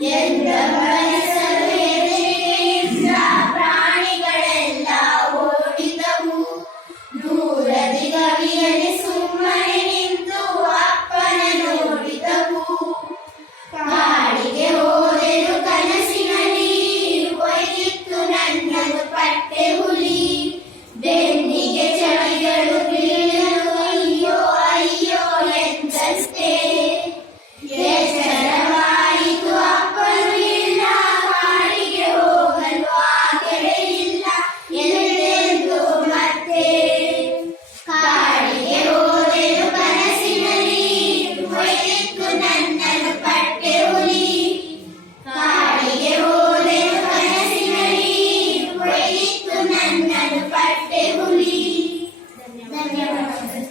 引人